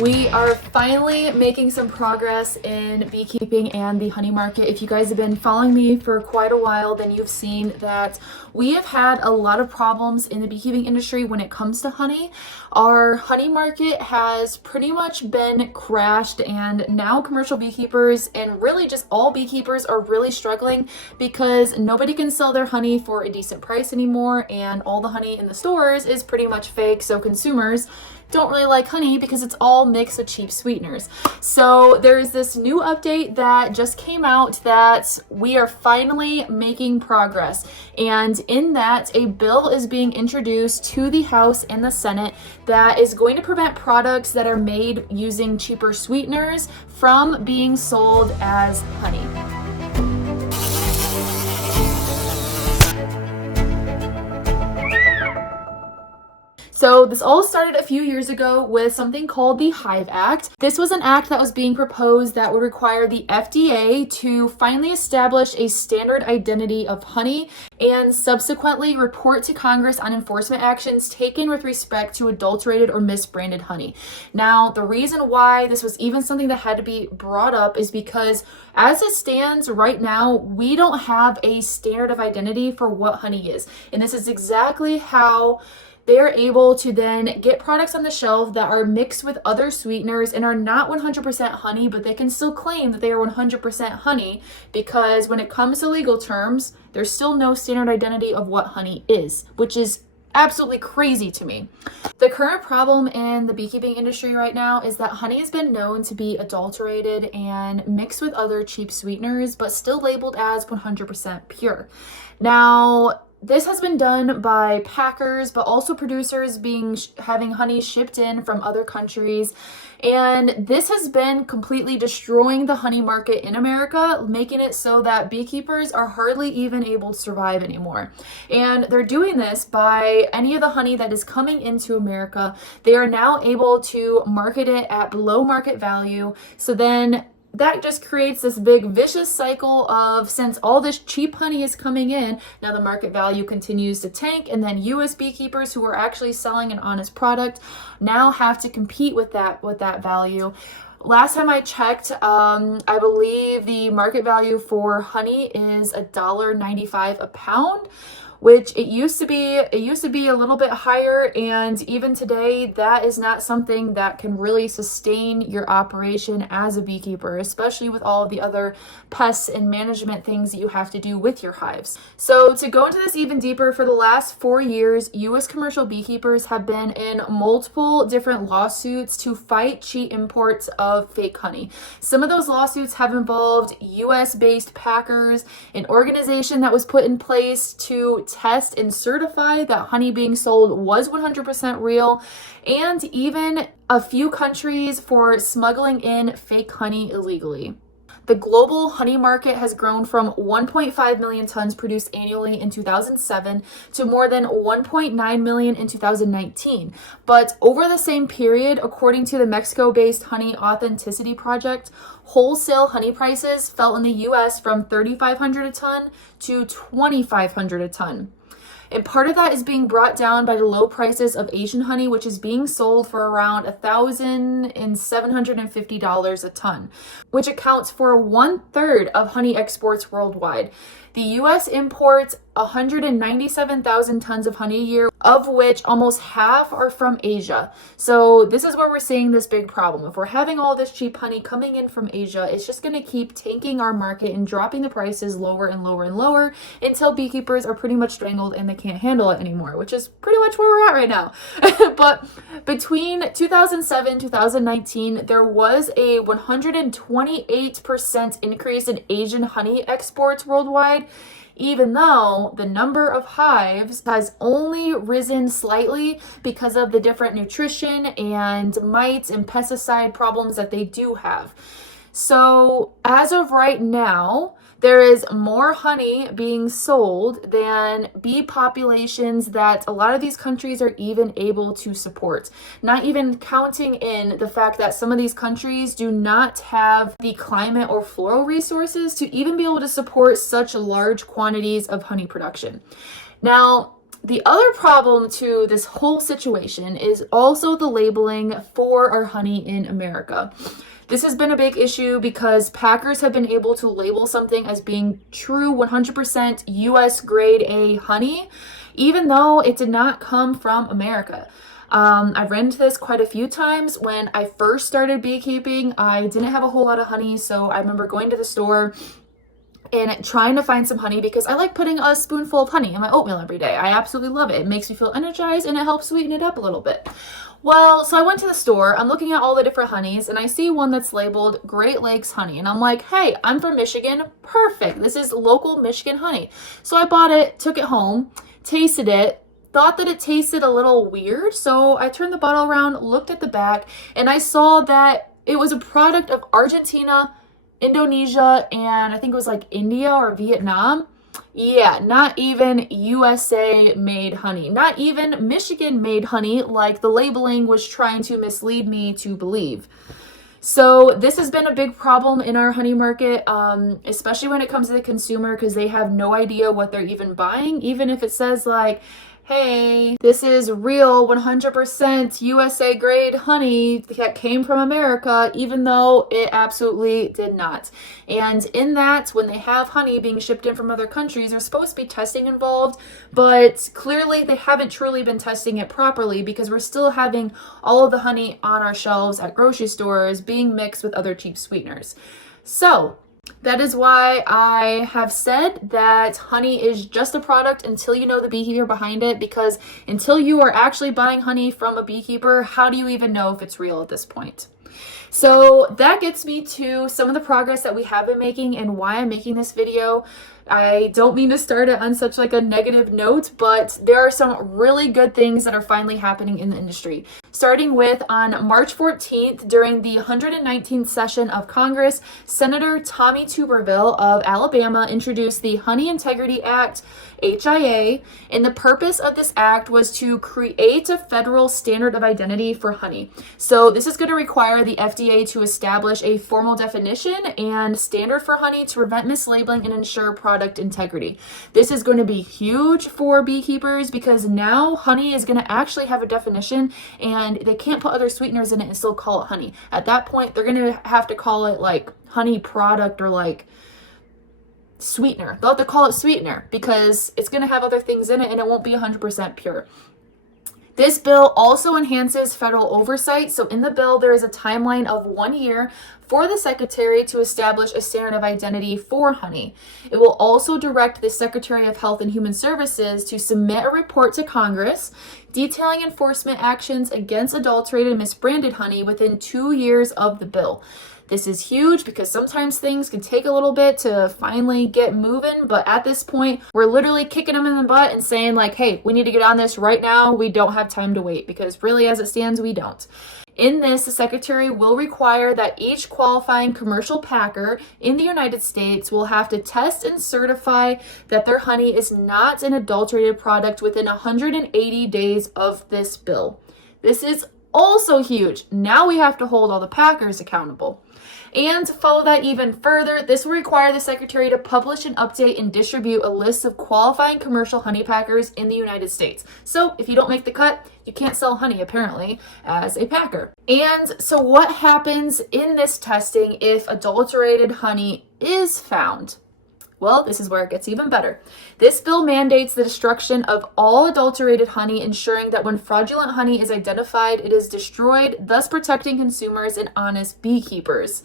We are finally making some progress in beekeeping and the honey market. If you guys have been following me for quite a while, then you've seen that we have had a lot of problems in the beekeeping industry when it comes to honey. Our honey market has pretty much been crashed, and now commercial beekeepers and really just all beekeepers are really struggling because nobody can sell their honey for a decent price anymore, and all the honey in the stores is pretty much fake, so consumers don't really like honey because it's all mixed with cheap sweeteners. So there's this new update that just came out that we are finally making progress. And in that, a bill is being introduced to the House and the Senate that is going to prevent products that are made using cheaper sweeteners from being sold as honey. So this all started a few years ago with something called the Hive Act. This was an act that was being proposed that would require the FDA to finally establish a standard identity of honey and subsequently report to Congress on enforcement actions taken with respect to adulterated or misbranded honey. Now, the reason why this was even something that had to be brought up is because as it stands right now, we don't have a standard of identity for what honey is. And this is exactly how they're able to then get products on the shelf that are mixed with other sweeteners and are not 100% honey, but they can still claim that they are 100% honey because when it comes to legal terms, there's still no standard identity of what honey is, which is absolutely crazy to me. The current problem in the beekeeping industry right now is that honey has been known to be adulterated and mixed with other cheap sweeteners, but still labeled as 100% pure. Now, this has been done by packers, but also producers having honey shipped in from other countries. And this has been completely destroying the honey market in America, making it so that beekeepers are hardly even able to survive anymore. And they're doing this by any of the honey that is coming into America. They are now able to market it at below market value. So then that just creates this big vicious cycle of, since all this cheap honey is coming in, now the market value continues to tank, and then US beekeepers who are actually selling an honest product now have to compete with that value. Last time I checked, I believe the market value for honey is $1.95 a pound, which it used to be a little bit higher, and even today that is not something that can really sustain your operation as a beekeeper, especially with all of the other pests and management things that you have to do with your hives. So to go into this even deeper, for the last 4 years, US commercial beekeepers have been in multiple different lawsuits to fight cheap imports of fake honey. Some of those lawsuits have involved US based packers, an organization that was put in place to test and certify that honey being sold was 100% real, and even a few countries for smuggling in fake honey illegally. The global honey market has grown from 1.5 million tons produced annually in 2007 to more than 1.9 million in 2019. But over the same period, according to the Mexico-based Honey Authenticity Project, wholesale honey prices fell in the US from $3,500 a ton to $2,500 a ton. And part of that is being brought down by the low prices of Asian honey, which is being sold for around $1,750 a ton, which accounts for 1/3 of honey exports worldwide. The US imports 197,000 tons of honey a year, of which almost half are from Asia. So this is where we're seeing this big problem. If we're having all this cheap honey coming in from Asia, it's just going to keep tanking our market and dropping the prices lower and lower and lower until beekeepers are pretty much strangled and they can't handle it anymore, which is pretty much where we're at right now. But between 2007 and 2019, there was a 128% increase in Asian honey exports worldwide, even though the number of hives has only risen slightly because of the different nutrition and mites and pesticide problems that they do have. So as of right now, there is more honey being sold than bee populations that a lot of these countries are even able to support. Not even counting in the fact that some of these countries do not have the climate or floral resources to even be able to support such large quantities of honey production. Now, The other problem to this whole situation is also the labeling for our honey in America. This has been a big issue because packers have been able to label something as being true 100% US grade A honey, even though it did not come from America. I've run into this quite a few times. When I first started beekeeping, I didn't have a whole lot of honey, so I remember going to the store and trying to find some honey because I like putting a spoonful of honey in my oatmeal every day. I absolutely love it. It makes me feel energized and it helps sweeten it up a little bit. Well, so I went to the store, I'm looking at all the different honeys, and I see one that's labeled Great Lakes honey. And I'm like, hey, I'm from Michigan. Perfect. This is local Michigan honey. So I bought it, took it home, tasted it, thought that it tasted a little weird. So I turned the bottle around, looked at the back, and I saw that it was a product of Argentina, Indonesia, and I think it was like India or Vietnam. Yeah, not even USA made honey, not even Michigan made honey like the labeling was trying to mislead me to believe. So this has been a big problem in our honey market, especially when it comes to the consumer, because they have no idea what they're even buying, even if it says like, hey, this is real 100% USA grade honey that came from America, even though it absolutely did not. And in that, when they have honey being shipped in from other countries, there's supposed to be testing involved, but clearly they haven't truly been testing it properly because we're still having all of the honey on our shelves at grocery stores being mixed with other cheap sweeteners. So that is why I have said that honey is just a product until you know the beekeeper behind it, because until you are actually buying honey from a beekeeper, how do you even know if it's real at this point? So that gets me to some of the progress that we have been making and why I'm making this video. I don't mean to start it on such like a negative note, but there are some really good things that are finally happening in the industry. Starting with on March 14th, during the 119th session of Congress, Senator Tommy Tuberville of Alabama introduced the Honey Integrity Act, HIA, and the purpose of this act was to create a federal standard of identity for honey. So this is going to require the FDA to establish a formal definition and standard for honey to prevent mislabeling and ensure product integrity. This is going to be huge for beekeepers because now honey is going to actually have a definition and they can't put other sweeteners in it and still call it honey. At that point, they're going to have to call it like honey product or like sweetener. They'll have to call it sweetener because it's going to have other things in it and it won't be 100% pure. This bill also enhances federal oversight. So in the bill, there is a timeline of 1 year for the Secretary to establish a standard of identity for honey. It will also direct the Secretary of Health and Human Services to submit a report to Congress detailing enforcement actions against adulterated and misbranded honey within 2 years of the bill. This is huge because sometimes things can take a little bit to finally get moving, but at this point, we're literally kicking them in the butt and saying like, hey, we need to get on this right now. We don't have time to wait because really as it stands, we don't. In this, the Secretary will require that each qualifying commercial packer in the United States will have to test and certify that their honey is not an adulterated product within 180 days of this bill. This is also huge. Now we have to hold all the packers accountable. And to follow that even further, this will require the Secretary to publish and update and distribute a list of qualifying commercial honey packers in the United States. So if you don't make the cut, you can't sell honey, apparently, as a packer. And so what happens in this testing if adulterated honey is found? Well, this is where it gets even better. This bill mandates the destruction of all adulterated honey, ensuring that when fraudulent honey is identified, it is destroyed, thus protecting consumers and honest beekeepers.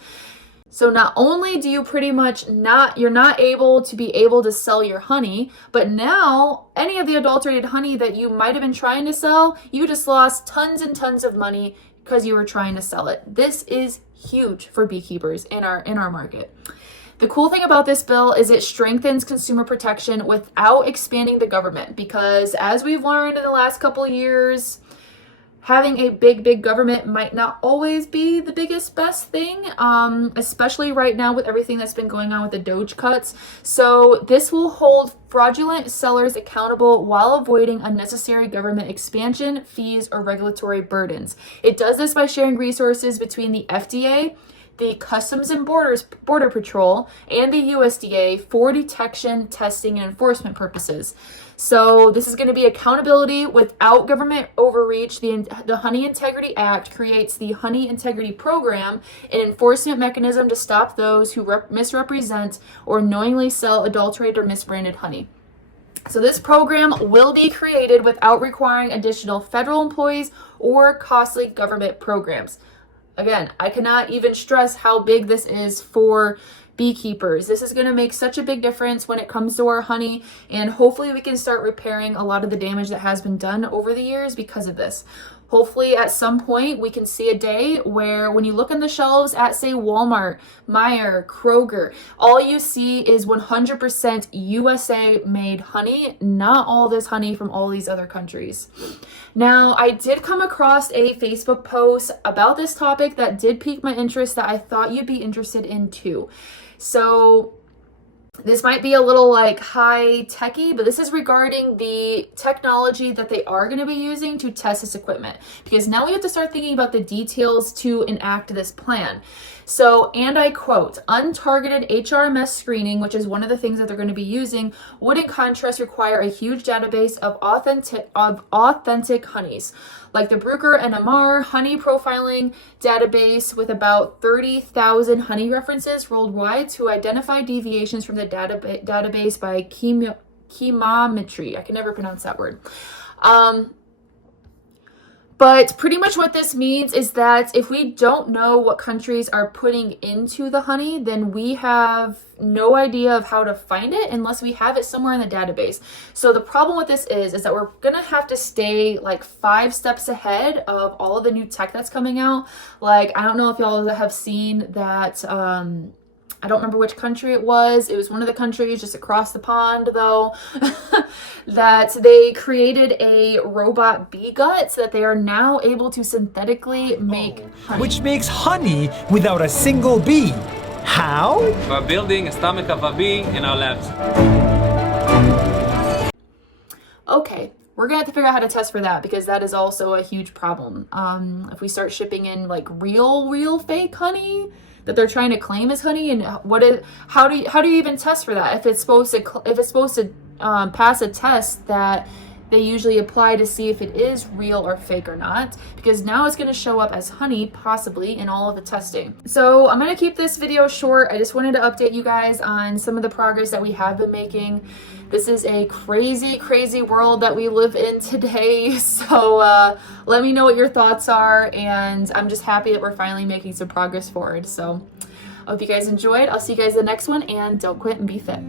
So not only do you pretty much you're not able to sell your honey, but now any of the adulterated honey that you might have been trying to sell, you just lost tons and tons of money because you were trying to sell it. This is huge for beekeepers in our market. The cool thing about this bill is it strengthens consumer protection without expanding the government, because as we've learned in the last couple of years, having a big government might not always be the best thing, especially right now with everything that's been going on with the Doge cuts. So this will hold fraudulent sellers accountable while avoiding unnecessary government expansion, fees, or regulatory burdens. It does this by sharing resources between the FDA, the Customs and Border Patrol, and the USDA for detection, testing, and enforcement purposes. So this is going to be accountability without government overreach. The Honey Integrity Act creates the Honey Integrity Program, an enforcement mechanism to stop those who misrepresent or knowingly sell adulterated or misbranded honey. So this program will be created without requiring additional federal employees or costly government programs. Again, I cannot even stress how big this is for beekeepers. This is going to make such a big difference when it comes to our honey, and hopefully we can start repairing a lot of the damage that has been done over the years because of this. Hopefully at some point we can see a day where when you look on the shelves at, say, Walmart, Meijer, Kroger, all you see is 100% USA made honey, not all this honey from all these other countries. Now, I did come across a Facebook post about this topic that did pique my interest that I thought you'd be interested in too. So this might be a little like high techy, but this is regarding the technology that they are going to be using to test this equipment, because now we have to start thinking about the details to enact this plan. So, and I quote, untargeted HRMS screening, which is one of the things that they're going to be using, would in contrast require a huge database of authentic honeys, like the Bruker NMR honey profiling database with about 30,000 honey references worldwide to identify deviations from the database by chemometry. I can never pronounce that word. But pretty much what this means is that if we don't know what countries are putting into the honey, then we have no idea of how to find it unless we have it somewhere in the database. So the problem with this is that we're going to have to stay like 5 steps ahead of all of the new tech that's coming out. Like, I don't know if y'all have seen that, I don't remember which country it was. It was one of the countries just across the pond, though, that they created a robot bee gut so that they are now able to synthetically make honey. Which makes honey without a single bee. How? We're building a stomach of a bee in our labs. Okay, we're gonna have to figure out how to test for that, because that is also a huge problem. If we start shipping in like real fake honey that they're trying to claim as honey, and how do you even test for that if it's supposed to pass a test that they usually apply to see if it is real or fake or not, because now it's going to show up as honey possibly in all of the testing. So I'm going to keep this video short. I just wanted to update you guys on some of the progress that we have been making. This is a crazy world that we live in today. So let me know what your thoughts are, and I'm just happy that we're finally making some progress forward. So I hope you guys enjoyed. I'll see you guys in the next one, and don't quit and be fit.